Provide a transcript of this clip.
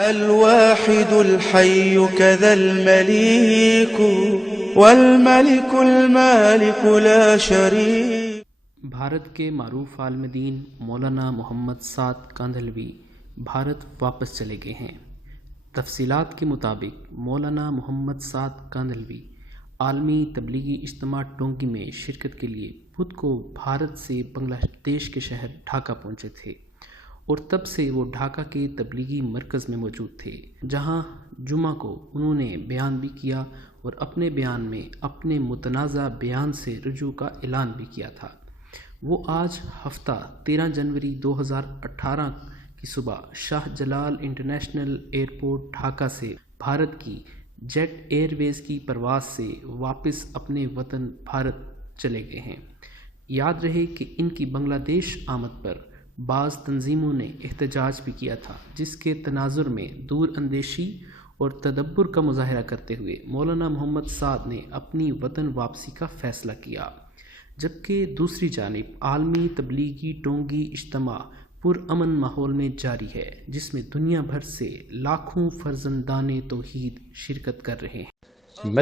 الواحد الحي كذا المليك والملك المالك لا شريك. بھارت کے معروف عالم دین مولانا محمد سعد کاندھلوی بھارت واپس چلے گئے ہیں. تفصیلات کے مطابق مولانا محمد سعد کاندھلوی عالمی تبلیغی اجتماع ٹونگی میں شرکت کے لیے بدھ کو بھارت سے بنگلہ دیش کے شہر ڈھاکہ پہنچے تھے اور تب سے وہ ڈھاکہ کے تبلیغی مرکز میں موجود تھے، جہاں جمعہ کو انہوں نے بیان بھی کیا اور اپنے بیان میں اپنے متنازع بیان سے رجوع کا اعلان بھی کیا تھا. وہ آج ہفتہ 13 جنوری 2018 کی صبح شاہ جلال انٹرنیشنل ایئرپورٹ ڈھاکہ سے بھارت کی جیٹ ایئر ویز کی پرواز سے واپس اپنے وطن بھارت چلے گئے ہیں. یاد رہے کہ ان کی بنگلہ دیش آمد پر بعض تنظیموں نے احتجاج بھی کیا تھا، جس کے تناظر میں دور اندیشی اور تدبر کا مظاہرہ کرتے ہوئے مولانا محمد سعد نے اپنی وطن واپسی کا فیصلہ کیا، جبکہ دوسری جانب عالمی تبلیغی ٹونگی اجتماع پرامن ماحول میں جاری ہے، جس میں دنیا بھر سے لاکھوں فرزندان توحید شرکت کر رہے ہیں.